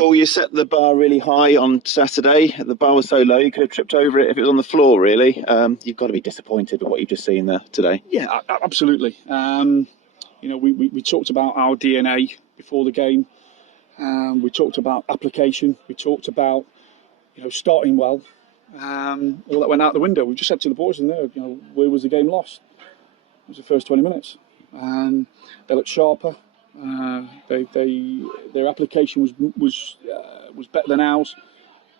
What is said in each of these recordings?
Paul, you set the bar really high on Saturday. The bar was so low you could have tripped over it if it was on the floor, really. You've got to be disappointed with what you've just seen there today. Yeah, absolutely. We talked about our DNA before the game. We talked about application. We talked about, starting well. All that went out the window. We just said to the boys in there, where was the game lost? It was the first 20 minutes. They looked sharper. Their application was better than ours,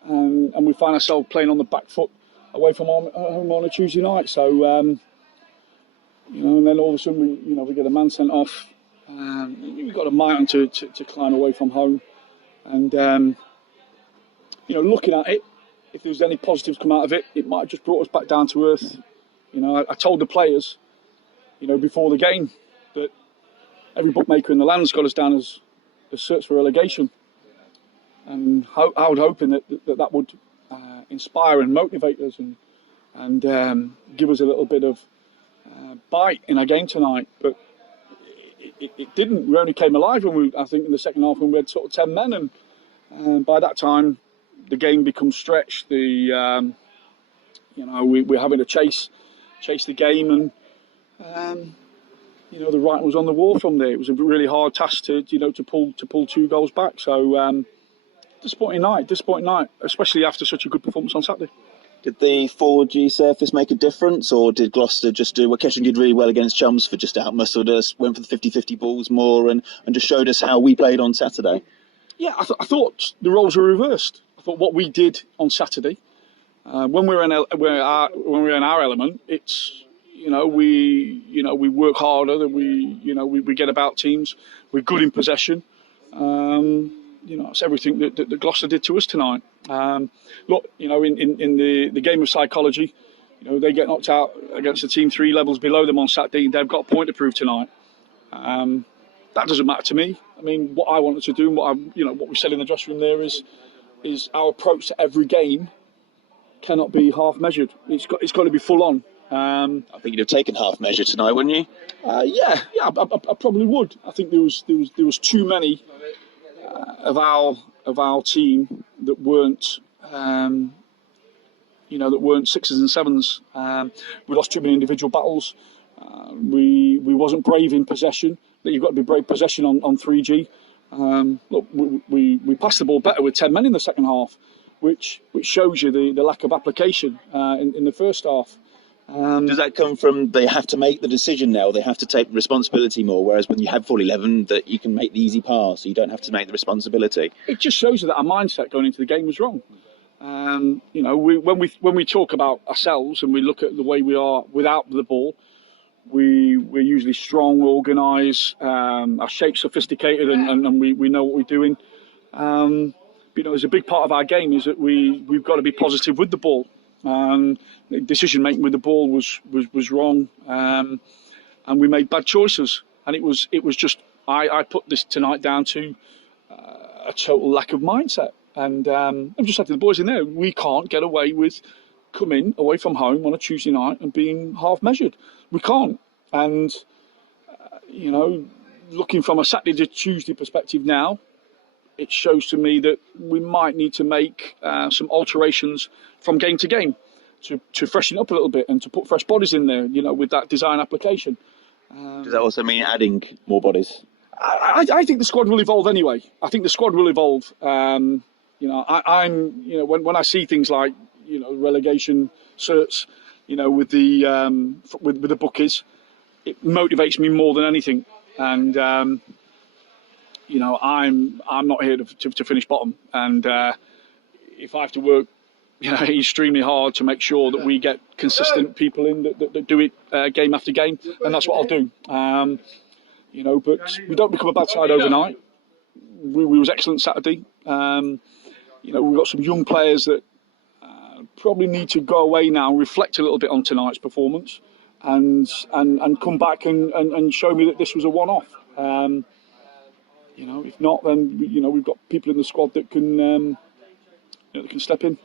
and we find ourselves playing on the back foot away from home on a Tuesday night. So, and then all of a sudden we get a man sent off. We've got a mountain to climb away from home, and looking at it, if there was any positives come out of it, it might have just brought us back down to earth. I told the players, before the game, that every bookmaker in the land's got us down as search for relegation, and I was hoping that would inspire and motivate us and give us a little bit of bite in our game tonight. But it didn't. We only came alive I think in the second half when we had sort of 10 men, and by that time the game becomes stretched. We're having to chase the game, and the writing was on the wall from there. It was a really hard task to pull 2 goals back. So disappointing night, especially after such a good performance on Saturday. Did the 4G surface make a difference, or did Gloucester just do what Kettering did really well against Chelmsford, just out-muscled us, went for the 50-50 balls more, and just showed us how we played on Saturday? Yeah, I thought the roles were reversed. I thought what we did on Saturday, when we're in our element, it's we work harder, than we get about teams. We're good in possession. It's everything that Gloucester did to us tonight. Look, in the game of psychology, they get knocked out against a team 3 levels below them on Saturday. They've got a point to prove tonight. That doesn't matter to me. I mean, what I wanted to do, and what we said in the dressing room there is our approach to every game cannot be half measured. It's got to be full on. I think you'd have taken half measure tonight, wouldn't you? Yeah, I probably would. I think there was too many of our team that weren't that weren't 6s and 7s. We lost too many individual battles. We wasn't brave in possession. You've got to be brave possession on 3G. Look, we passed the ball better with 10 men in the second half, which shows you the lack of application in the first half. Does that come from they have to make the decision now? They have to take responsibility more, whereas when you have full 11, that you can make the easy pass, so you don't have to make the responsibility. It just shows you that our mindset going into the game was wrong. When we talk about ourselves and we look at the way we are without the ball, we're usually strong, organised, our shape's sophisticated, and we know what we're doing. There's a big part of our game is that we've got to be positive with the ball. Decision making with the ball was wrong, and we made bad choices. And it was just I put this tonight down to a total lack of mindset. And I'm just saying to the boys in there, we can't get away with coming away from home on a Tuesday night and being half measured. We can't. And looking from a Saturday to Tuesday perspective now, it shows to me that we might need to make some alterations from game to game to freshen up a little bit and to put fresh bodies in there, with that design application. Does that also mean adding more bodies? I think the squad will evolve anyway. I think the squad will evolve. I'm when I see things like relegation certs, with the bookies, it motivates me more than anything. And I'm not here to finish bottom, and if I have to work extremely hard to make sure that we get consistent people in that do it game after game, and that's what I'll do. But we don't become a bad side overnight. We was excellent Saturday. We've got some young players that probably need to go away now and reflect a little bit on tonight's performance and come back and show me that this was a one-off. If not, then we've got people in the squad that can step in.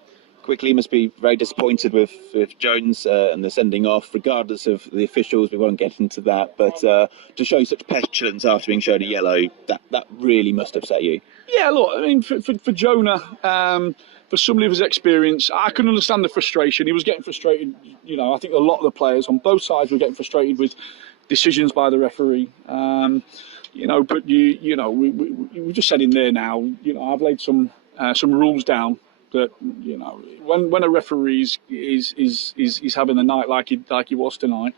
Quickly, must be very disappointed with Jones and the sending off, regardless of the officials. We won't get into that, but to show such petulance after being shown a yellow, that really must upset you. Yeah, look, I mean, for Jonah, for somebody of his experience, I can understand the frustration. He was getting frustrated. You know, I think a lot of the players on both sides were getting frustrated with decisions by the referee. You know, but we just said in there now. You know, I've laid some rules down that, you know, when a referee is having the night like he was tonight.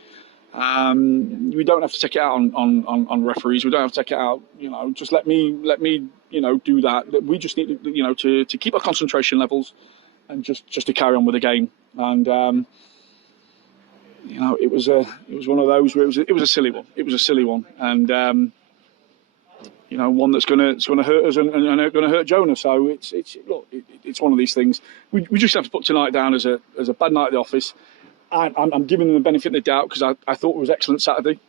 We don't have to take it out on referees. We don't have to take it out. You know, just let me do that. We just need to keep our concentration levels and just to carry on with the game. And it was one of those where it was a silly one. It was a silly one, and one that's going to hurt us and going to hurt Jonah. So it's one of these things. We just have to put tonight down as a bad night at the office. I'm giving them the benefit of the doubt because I thought it was excellent Saturday.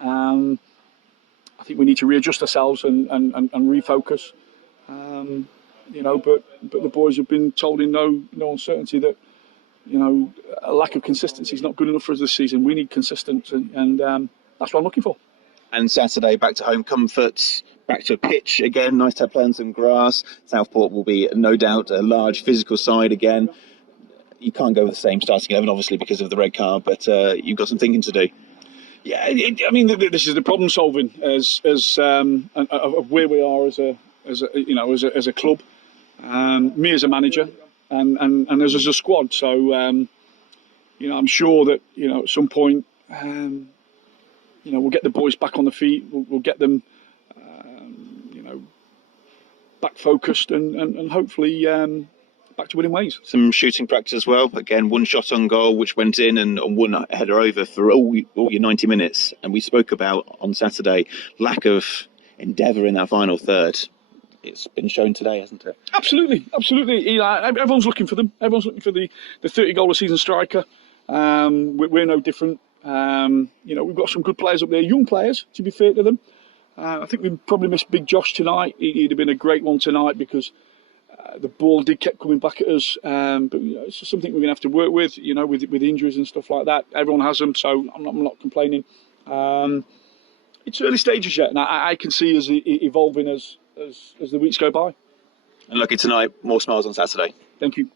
I think we need to readjust ourselves and refocus. But the boys have been told in no uncertainty that a lack of consistency is not good enough for us this season. We need consistency, and that's what I'm looking for. And Saturday, back to home comfort, back to a pitch again. Nice to have playing some grass. Southport will be no doubt a large physical side again. You can't go with the same starting 11, obviously, because of the red card, but you've got some thinking to do. Yeah, I mean, this is the problem solving of where we are as a club, me as a manager, and us as a squad. So, I'm sure that at some point, we'll get the boys back on the feet. We'll get them, back focused, and hopefully. Back to winning ways. Some shooting practice as well. Again, one shot on goal, which went in, and one header over for all your 90 minutes. And we spoke about on Saturday lack of endeavour in that final third. It's been shown today, hasn't it? Absolutely. Everyone's looking for them. Everyone's looking for the 30-goal a season striker. We're no different. We've got some good players up there, young players, to be fair to them. I think we probably missed Big Josh tonight. He'd have been a great one tonight because the ball kept coming back at us, but it's something we're going to have to work with. With injuries and stuff like that. Everyone has them, so I'm not complaining. It's early stages yet, and I can see us evolving as the weeks go by. And lucky tonight, more smiles on Saturday. Thank you.